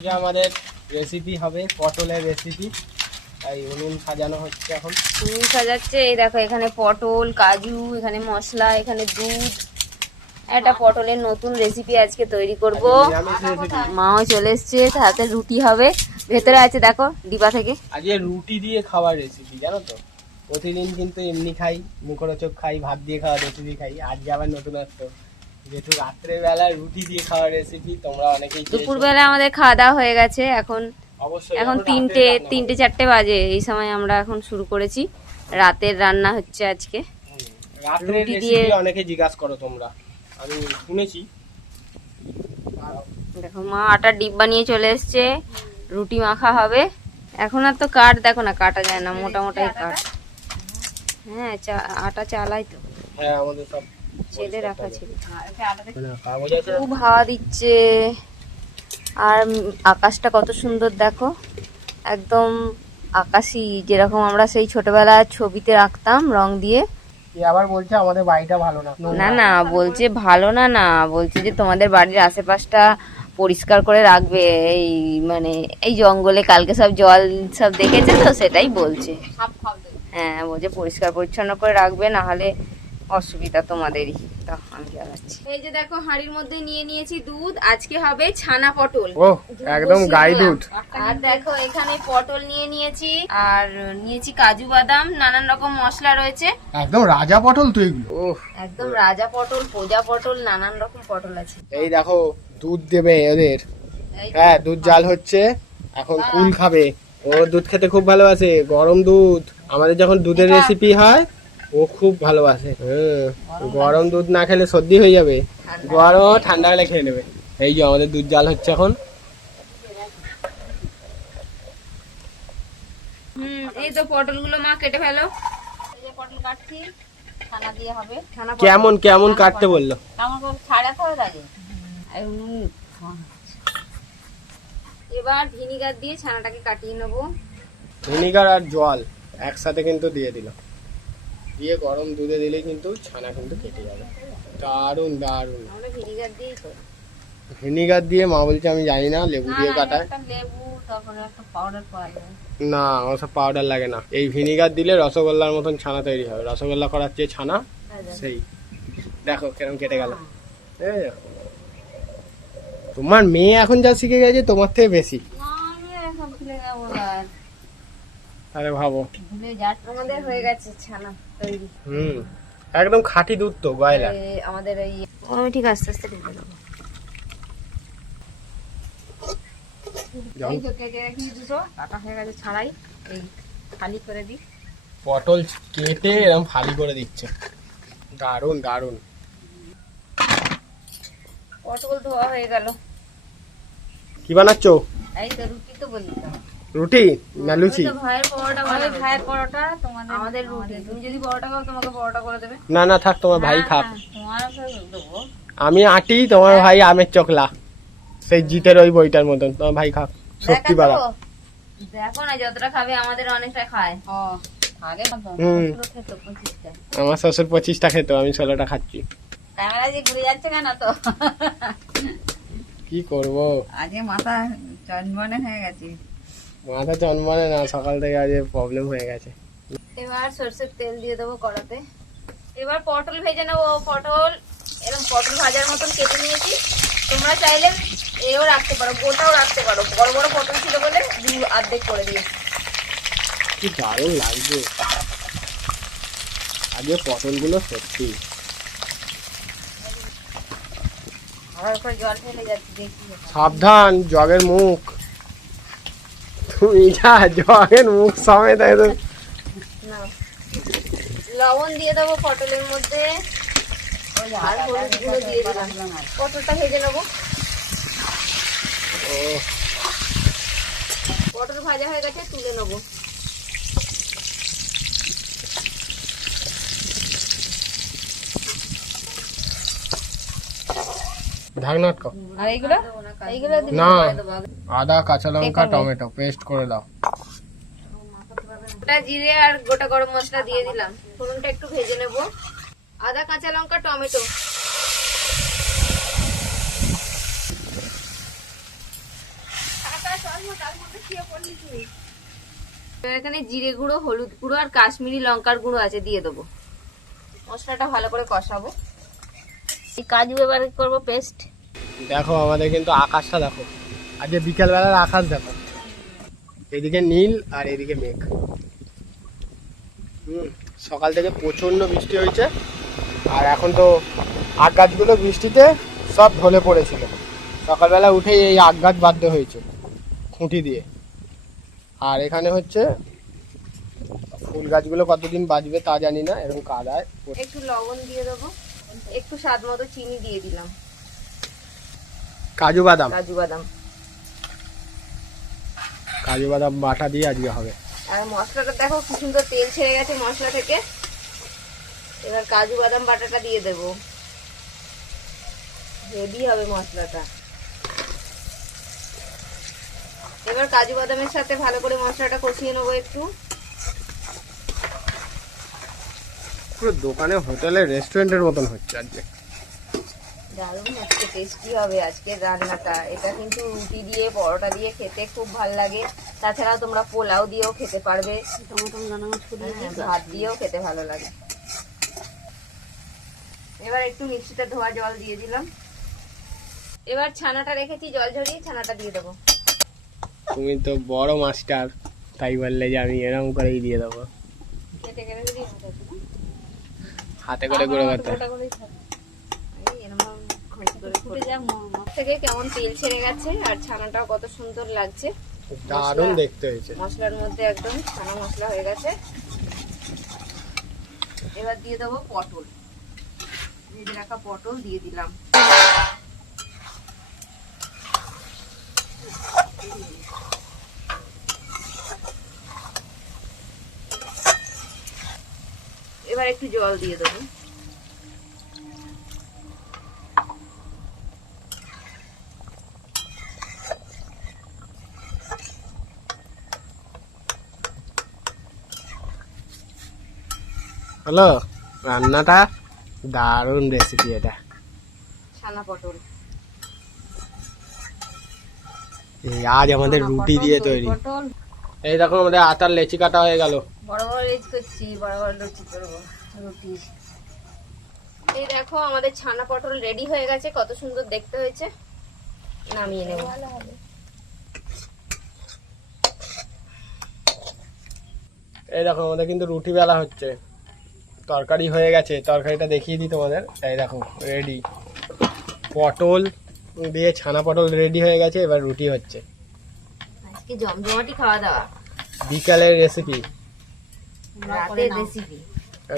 আমাদের রেসিপি হবে পটলের রেসিপি। তাই উনুন সাজানো হচ্ছে, এখন উনুন সাজাচ্ছে। এই দেখো, এখানে পটল, কাজু, এখানে মশলা, এখানে দুধ। একটা পটলের নতুন রেসিপি আজকে তৈরি করব। মাও চলে এসছে, সাথে রুটি হবে। ভেতরে আছে দেখো ডিবা থেকে। আজকে রুটি দিয়ে খাওয়ার রেসিপি, জানো তো প্রতিদিন কিন্তু এমনি খাই, মুখরোচক খাই, ভাত দিয়ে খাওয়ার রেসিপি খাই। আজকে আবার নতুনত্ব, যেহেতু রাত্রের বেলা রুটি দিয়ে খাওয়ার রেসিপি। তোমরা অনেকেই দুপুর বেলা আমাদের খাওয়া দাওয়া হয়ে গেছে। এখন অবশ্যই তিনটে চারটে বাজে। এই সময় আমরা এখন শুরু করেছি। রাতের রান্না হচ্ছে আজকে রাত্রের রুটি রেসিপি। দিয়ে। অনেকে জিজ্ঞাসা করো তোমরা, আমি শুনেছি। দেখো মা আটার ডিব্বা নিয়ে চলে এসছে, রুটি মাখা হবে। এখন আর তো কাঠ দেখো না, কাটা যায় না, মোটা মোটাই কাঠ। হ্যাঁ, আটা চালাই তো, হ্যাঁ, আমাদের সব ছেলে রাখা ছিল। কাগজ আছে। খুব হাওয়া দিচ্ছে, আর আকাশটা কত সুন্দর দেখো, একদম আকাশি, যেরকম আমরা সেই ছোটবেলায় ছবিতে আঁকতাম রং দিয়ে। কি আবার বলছে আমাদের বাড়িটা ভালো না? না না, বলছে ভালো না, না বলছে যে তোমাদের বাড়ির আশেপাশটা পরিষ্কার করে রাখবে। এই মানে এই জঙ্গলে কালকে সব জল সব দেখেছে তো, সেটাই বলছে। হ্যাঁ, বলছে পরিষ্কার পরিচ্ছন্ন করে রাখবে, না হলে অসুবিধা তোমাদেরই। তো আমি জ্বালাচ্ছি। এই যে দেখো, হাঁড়ির মধ্যে নিয়ে নিয়েছি দুধ। আজকে হবে ছানা পটল। ও, একদম গাই দুধ। আর দেখো, এখানে পটল নিয়ে নিয়েছি, আর নিয়েছি কাজু বাদাম, নানান রকম মশলা রয়েছে। একদম রাজা পটল তো এগুলো। ও, একদম রাজা পটল, ভোজা পটল, নানান রকম পটল আছে। এই দেখো দুধ দেবে ওদের। হ্যাঁ, দুধ জাল হচ্ছে, এখন কুল খাবে। ও দুধ খেতে খুব ভালোবাসে, গরম দুধ। আমাদের যখন দুধের রেসিপি হয় ও খুব ভালোবাসে। গরম দুধ না খেলে সর্দি হয়ে যাবে, গরম ঠান্ডা হলে খেয়ে নেবে। এই যে আমাদের দুধ জাল হচ্ছে এখন। এই তো পটল গুলো মা কেটে ফেলো। এই যে পটল কাটছি, ছানা দিয়ে হবে। কেমন কেমন কাটতে বললো? এবার ভিনিগার দিয়ে ছানাটাকে কাটিয়ে নেবো। ভিনিগার আর জল একসাথে কিন্তু দিয়ে দিল, দিয়ে গরম দুধে দিলে কিন্তু ছানা কিন্তু কেটে যাবে। দারুন দারুন। আমরা ভিনিগার দিয়েই করি। ভিনিগার দিয়ে মা বলছে আমি জানি না, লেবু দিয়ে কাটায়। লেবু, তারপরে একটা পাউডার পাওয়া যায়। না, ওসব পাউডার লাগে না। এই ভিনিগার দিলে রসগোল্লার মতন ছানা তৈরি হবে। রসগোল্লা করার চেয়ে ছানা সেই। দেখো কেরম কেটে গেল। তোমার মেয়ে এখন যা শিখে গেছে তোমার থেকে বেশি। আরে ভাবো, আমাদের হয়ে গেছে ছানা তৈরি। একদম খাঁটি দুধ তো গয়লা। আমাদের এই আমি ঠিক আস্তে আস্তে ঢেলে দেবো। এই তো কেটে রাখি দুটো, কাটা হয়ে গেছে ছাড়াই। এই খালি করে দিই। পটল কেটে এরকম ফালি করে দিচ্ছে। দারুন দারুন। পটল ধোয়া হয়ে গেল। কি বানাচ্ছো? এই তো রুটি তো বলি তো। রুটি না লুচি? ভাইয়ের পরোটা বানাবে। ভাইয়ের পরোটা, তোমাদের আমাদের রুটি। তুমি যদি পরোটা খাও তোমাকে পরোটা করে দেবে। না না, থাক, তোমার ভাই খাক। তোমারও দেবো। আমি আটি, তোমার ভাই আমের চকলা। সেই জিতের ওই বইটার মতন, তোমার ভাই খাক। শক্তি বাড়া। দেখো না, যতটা খাবে আমাদের অনেকটা খায়। আমার শ্বশুর 25টা খেত, আমি 16টা খাচ্ছি। ক্যামেরা যে ঘুরে যাচ্ছে কেন তো? কি করব, আজকে মাথা চনমনে হয়ে গেছে। মাথা জন্মানে না, সকাল থেকে আজ প্রবলেম হয়ে গেছে। এবার সরষের তেল দিয়ে দেবো কড়াতে। এবার পটল ভেজে নেবো। পটল এরকম পটল ভাজার মতন কেটে নিয়েছি। তোমরা চাইলে এও রাখতে পারো, গোটাও রাখতে পারো। বড় বড় পটল ছিল বলে অর্ধেক করে দিয়েছি। কি দারুণ লাগছে আজকে পটলগুলো, সত্যি। আমার উপরে জল ফেলে যাচ্ছে, দেখি। সাবধান, জগের মুখ। তুমি যা জগের মুখ সমেত একদম। লবণ দিয়ে দেবো পটলের মধ্যে, আর হলুদ গুঁড়ো দিয়ে দিলাম। পটলটা ভেজে নেবো। পটল ভাজা হয়ে গেছে, তুলে নেবো। ঢাকনা আটকাও। আর এইগুলো না, আদা, কাঁচা লঙ্কা, টমেটো পেস্ট করে দাও। গোটা জিরে আর গোটা গরম মশলা দিয়ে দিলাম। ফোড়নটা একটু ভেজে নেব। আদা, কাঁচা লঙ্কা, টমেটো। এখানে জিরে গুঁড়ো, হলুদ গুঁড়ো আর কাশ্মীরি লঙ্কার গুঁড়ো আছে, দিয়ে দেবো। মশলাটা ভালো করে কষাবো। এই কাজু এবার করবো পেস্ট। দেখো আমাদের কিন্তু আকাশটা দেখো, আজকে বিকেলবেলার আকাশ দেখো, এদিকে নীল আর এদিকে মেঘ। সকাল থেকে প্রচন্ড বৃষ্টি হয়েছে, আর এখন তো আখ গাছগুলো বৃষ্টিতে সব ঢলে পড়েছিল। সকালবেলা উঠেই এই আখ গাছ বাঁধতে হয়েছে খুঁটি দিয়ে। আর এখানে হচ্ছে ফুল গাছগুলো কতদিন বাঁচবে তা জানি না, এরকম কাদায়। একটু লবণ দিয়ে দেবো, একটু স্বাদ মতো চিনি দিয়ে দিলাম। কাজু বাদাম বাটা দিয়ে আজকে হবে। আর মশলাটা দেখো কি সুন্দর তেল ছেড়ে গেছে মশলা থেকে। এবার কাজু বাদাম বাটাটা দিয়ে দেবো, হেভি হবে মশলাটা। এবার কাজু বাদামের সাথে ভালো করে মশলাটা কষিয়ে নেবো একটু। পুরো দোকানে, হোটেলে, রেস্টুরেন্টের মতন হচ্ছে আজকে। দারুণ হচ্ছে, টেস্টি হবে আজকের রান্নাটা। এটা কিন্তু রুটি দিয়ে, পরোটা দিয়ে খেতে খুব ভালো লাগে। তাছাড়াও তোমরা পোলাও দিয়েও খেতে পারবে, ভাত দিয়েও খেতে ভালো লাগে। এবার একটু মিক্সিতে ধোয়া জল দিয়ে দিলাম। এবার ছানাটা রেখেছি জল ঝরিয়ে, ছানাটা দিয়ে দেবো। তুমি তো বড় মাস্টার, তাই বললে যে আমি এরকম করেই দিয়ে দেবো। কেটে কেটে যদি হাতে করে গুঁড়ো করতে থেকে কেমন তেল ছেড়ে গেছে, আর ছানাটাও কত সুন্দর লাগছে, দারুণ দেখতে হয়েছে। মশলার মধ্যে একদম ছানা মশলা হয়ে গেছে। এবার দিয়ে দেবো পটল, ভেজে রাখা পটল দিয়ে দিলাম। এবার একটু জল দিয়ে দেবো। হ্যালো, রান্নাটা দারুণ রেসিপি এটা। ছানা পটল এই আজ আমাদের রুটি দিয়ে তৈরি। এই দেখো আমাদের আটার লেচি কাটা হয়ে গেল। বড় বড় লেচি করছি, বড় বড় লুচি করবো রুটি। এই দেখো আমাদের ছানা পটল রেডি হয়ে গেছে, কত সুন্দর দেখতে হয়েছে। নামিয়ে নেব। এই দেখো আমাদের কিন্তু রুটি বেলা হচ্ছে, তরকারি হয়ে গেছে। তরকারিটা দেখিয়ে দিই তোমাদের। এই দেখো রেডি, পটল দিয়ে ছানা পটল রেডি হয়ে গেছে। এবার রুটি হচ্ছে। আজকে জমজমাটি খাওয়া দাওয়া, বিকালের রেসিপি, রাতের রেসিপি,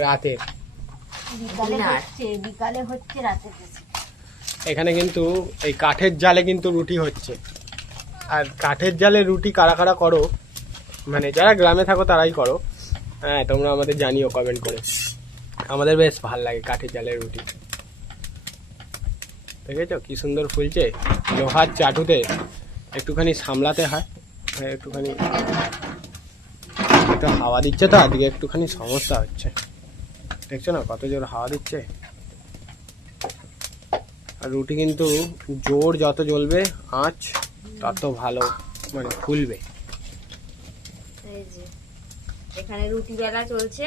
রাতের বিকালে হচ্ছে রাতের রেসিপি। এখানে কিন্তু এই কাঠের জালে কিন্তু রুটি হচ্ছে। আর কাঠের জালে রুটি কারা কারা করো, মানে যারা গ্রামে থাকো তারাই করো। হ্যাঁ, তোমরা আমাদের জানিও কমেন্ট করে। আমাদের বেশ ভাল লাগে কাঠের জালের রুটি। দেখেছো কি সুন্দর ফুলছে। লোহার চাটুতে একটুখানি সামলাতে হয়, একটুখানি একটু হাওয়া দিচ্ছে তো আজকে, একটুখানি সমস্যা হচ্ছে। দেখছো না কত জোর হাওয়া দিচ্ছে। আর রুটি কিন্তু জোর যত জ্বলবে আঁচ তত ভালো মানে ফুলবে। এই যে এখানে রুটি বেলা চলছে।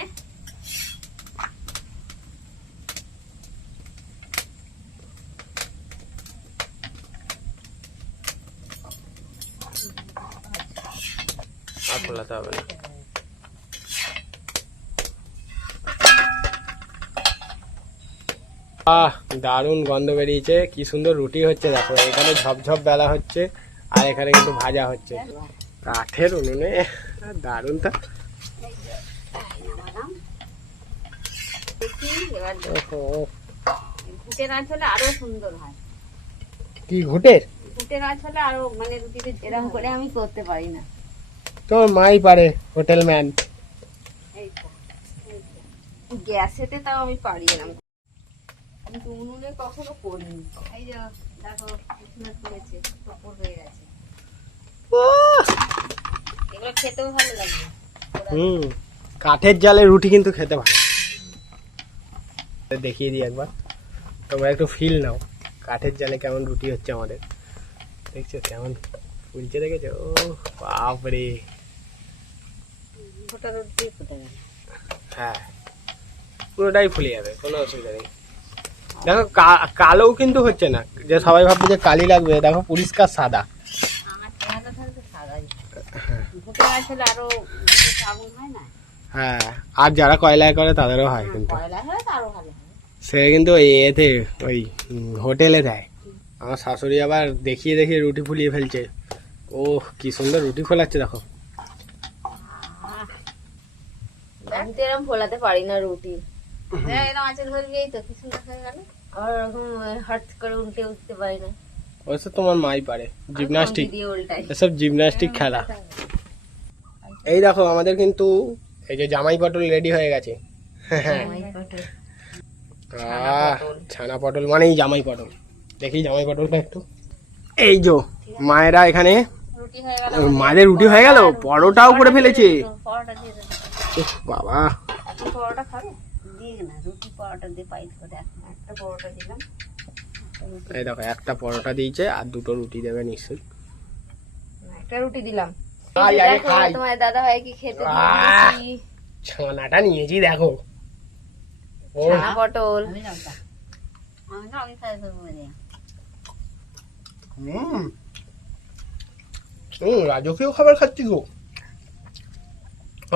আর ফোলাতে হবে না। দারুণ গন্ধ বেরিয়েছে, কি সুন্দর রুটি হচ্ছে। দেখো এখানে ঝপঝপ বেলা হচ্ছে, আর এখানে কিন্তু ভাজা হচ্ছে কাঠের উনুনে। দারুণ তো। ঘুটে নাচ হলে আরো সুন্দর হয়। কি ঘুটের? ঘুটে নাচ হলে আরো মানে রুটিতে এরকম করে আমি করতে পারি না। তোমার মাই পারে, হোটেল ম্যান। গ্যাসেতে তাও আমি পারি এরকম, কিন্তু উনুনে কখনো করিনি। এই যে দেখো করেছে, টপর হয়ে গেছে। এগুলো খেতেও ভালো লাগবে। কাঠের জালে রুটি কিন্তু খেতে ভালো। দেখিয়ে দিই একবার, তোমরা একটু ফিল নাও কাঠের জালে কেমন রুটি হচ্ছে আমাদের। দেখছো কেমন ফুলছে দেখেছো? ও বাপরে, ফোটা রুটি ফুটে গেল। হ্যাঁ পুরোটাই ফুলে যাবে, কোনো অসুবিধা নেই। দেখো কালোও কিন্তু হচ্ছে না, যে সবাই ভাববে যে কালি লাগবে, দেখো পরিষ্কার সাদা। আমার চেহারা থাকবে সাদাই, ফুটে গেলে আরো আগুন হয় না। হ্যাঁ, আর যারা কয়লায় করে তাদেরও হয়, কিন্তু কয়লা হলে তো আরো ভালো হবে। সে কিন্তু এতে ওই হোটেলে দেয়। আমার শাশুড়ি আবার দেখিয়ে দেখিয়ে রুটি ফুলিয়ে ফেলছে। ও কি সুন্দর রুটি ফোলাচ্ছে দেখো। আমি তো এরকম ফোলাতে পারি না রুটি। এরকম আঁচল ধরবি, এই তো কি সুন্দর হয়ে গেল। আবার ওরকম হট করে উল্টে উঠতে পারি না। ওইসব তোমার মাই পারে, জিমনাস্টিক, দিয়ে উল্টাই। এসব জিমনাস্টিক খেলা। এই দেখো আমাদের কিন্তু এই যে জামাই পটল রেডি হয়ে গেছে। ছানা পটল মানে এই জামাই পটল। দেখি জামাই পটলটা একটু। এই যে মায়েরা এখানে, রুটি হয়ে গেল, মায়ের রুটি হয়ে গেল, পরোটাও করে ফেলেছে। পরোটা দিয়ে দেবো। উফ, বাবা আপনি পরোটা খাবে? দিয়ে না, রুটি পরোটা দিয়ে পাইট করে একটা পরোটা দিলাম। এই দেখো একটা পরোটা দিয়েছে, আর দুটো রুটি দেবে নিশ্চয়ই। একটা রুটি দিলাম। আয়, আয়, দেখো, খাই। তোমার দাদা ভাই কি খেতে আহ! দিয়েছি। ছানাটা নিয়েছি দেখো। ও ছানা পটল। রাজকীয় খাবার খাচ্ছি গো।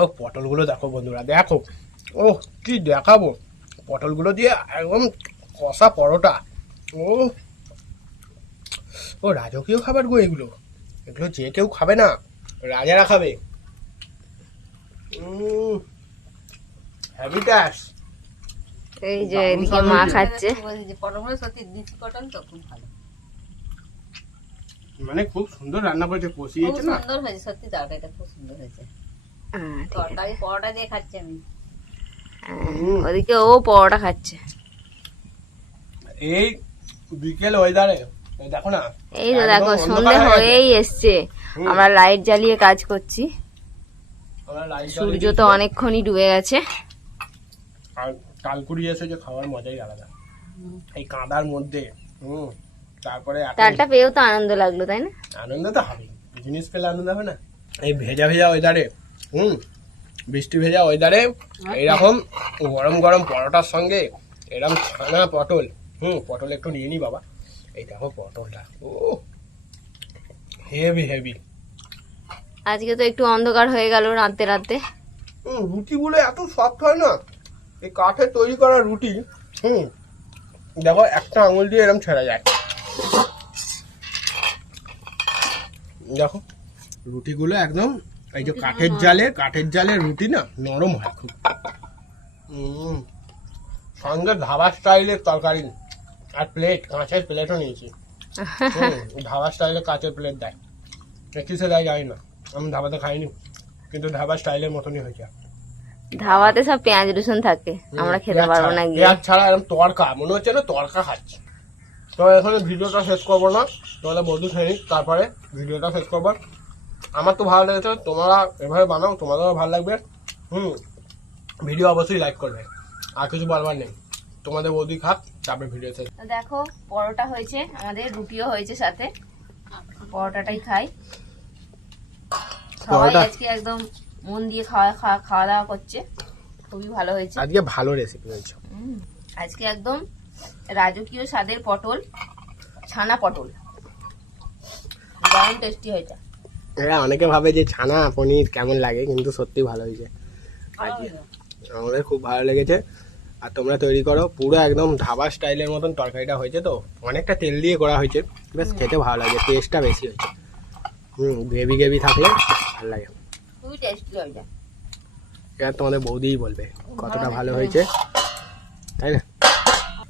ও পটলগুলো দেখো বন্ধুরা, দেখো। ও কি দেখাবো, পটলগুলো দিয়ে একদম কষা পরোটা। ও ও রাজকীয় খাবার গো এগুলো। এগুলো যে কেউ খাবে না, রাজারা খাবে। Heavy test. এই যে এদিকে মা খাচ্ছে। পটলগুলো সত্যি দিশি পটল তো খুব ভালো, মানে খুব সুন্দর রান্না করেছে, কষিয়েছে না। সুন্দর হয়েছে সত্যি, তরকারিটা খুব সুন্দর হয়েছে। তরকারি পরোটা দিয়ে খাচ্ছি আমি। ওদিকে ও পরোটা খাচ্ছে। এই বিকেল ওয়েদারে দেখো না, এই তো একদম দেখো অন্ধকার সন্ধে হয়ে গেছে। হয়েই এসছে, আমরা লাইট জ্বালিয়ে কাজ করছি। আমরা লাইট সূর্য জ্বালিয়ে তো অনেকক্ষণই ডুবে গেছে। আর কালকুড়ি এসে যে খাওয়ার মজাই আলাদা, এই কাঁদার মধ্যে। তারপরে এখন তালটা পেয়েও তো আনন্দ লাগলো, তাই না? আনন্দ তো হবে, জিনিস পেলে আনন্দ হবে না? এই ভেজা ভেজা ওয়েদারে, বৃষ্টি ভেজা ওয়েদারে এইরকম গরম গরম পরোটার সঙ্গে এরকম ছানা পটল। পটল একটু নিয়ে নি বাবা। এই দেখো পটলটা, ও হেভি হেভি। আজকে তো একটু অন্ধকার হয়ে গেল রাতে রাতে। রুটিগুলো এত সফট হয় না, এই কাঠের তৈরি করা রুটি। দেখো একটা আঙুল দিয়ে এরকম ছেড়া যায়। দেখো রুটিগুলো একদম এই যে কাঠের জালে রুটি না নরম হয় খুব। সঙ্গে ধাবা স্টাইলের তরকারি আর প্লেট, কাঁচের প্লেটও নিয়েছি। ধাবা স্টাইলে কাঁচের প্লেট দেয়, কিসে দেয় জানি না, আমি ধাবাতে খাইনি, কিন্তু ধাবা স্টাইলের মতনই হয়েছে। ধাবাতে সব পেঁয়াজ রসুন থাকে, আমরা খেতে পারবো না গিয়ে। পেঁয়াজ ছাড়া এরকম তরকা, মনে হচ্ছে না তরকা খাচ্ছি। তো এখানে ভিডিওটা শেষ করবো না, তোমাদের বন্ধু খেয়ে নিক, তারপরে ভিডিওটা শেষ করবো। আমার তো ভালো লেগেছে, তোমরা এভাবে বানাও, তোমাদেরও ভালো লাগবে। ভিডিও অবশ্যই লাইক করবে, আর কিছু বলবার নেই। তোমাদের বৌদি খাক, তারপরে ভিডিও শেষ। দেখো পরোটা হয়েছে, আমাদের রুটিও হয়েছে সাথে, পরোটাটাই খাই। সবাই আজকে একদম মন দিয়ে খাওয়া দাওয়া করছে, খুবই ভালো হয়েছে। আজকে ভালো রেসিপি হয়েছে। আজকে একদম রাজকীয় স্বাদের পটল, ছানা পটল, দারুণ টেস্টি হয়েছে। হ্যাঁ, অনেকে ভাবে যে ছানা পনির কেমন লাগে, কিন্তু সত্যি ভালো হয়েছে। আমাদের খুব ভালো লেগেছে। আর তোমরা তৈরি করো, পুরো একদম ধাবা স্টাইলের মতন তরকারিটা হয়েছে, তো অনেকটা তেল দিয়ে করা হয়েছে, বেশ খেতে ভালো লাগে, টেস্টটা বেশি হয়েছে। গ্রেভি গ্রেভি থাকলে ভালো লাগে, খুবই টেস্টি হয়েছে। এবার তোমাদের বৌদিই বলবে কতটা ভালো হয়েছে, তাই না?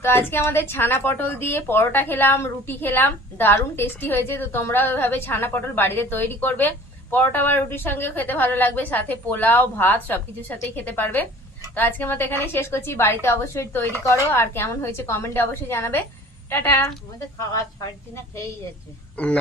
তো আজকে আমাদের ছানা পটল দিয়ে পরোটা খেলাম, রুটি খেলাম, দারুণ টেস্টি হয়েছে। তো তোমরা ওইভাবে ছানা পটল বাড়িতে তৈরি করবে, পরোটা বা রুটির সঙ্গেও খেতে ভালো লাগবে, সাথে পোলাও ভাত সবকিছুর সাথেই খেতে পারবে। তো আজকে মতো এখানেই শেষ করছি, বাড়িতে অবশ্যই তৈরি করো, আর কেমন হয়েছে কমেন্টে অবশ্যই জানাবে। টাটা। আমাদের খাওয়া ছাড়ছি না, খেয়েই যাচ্ছে। না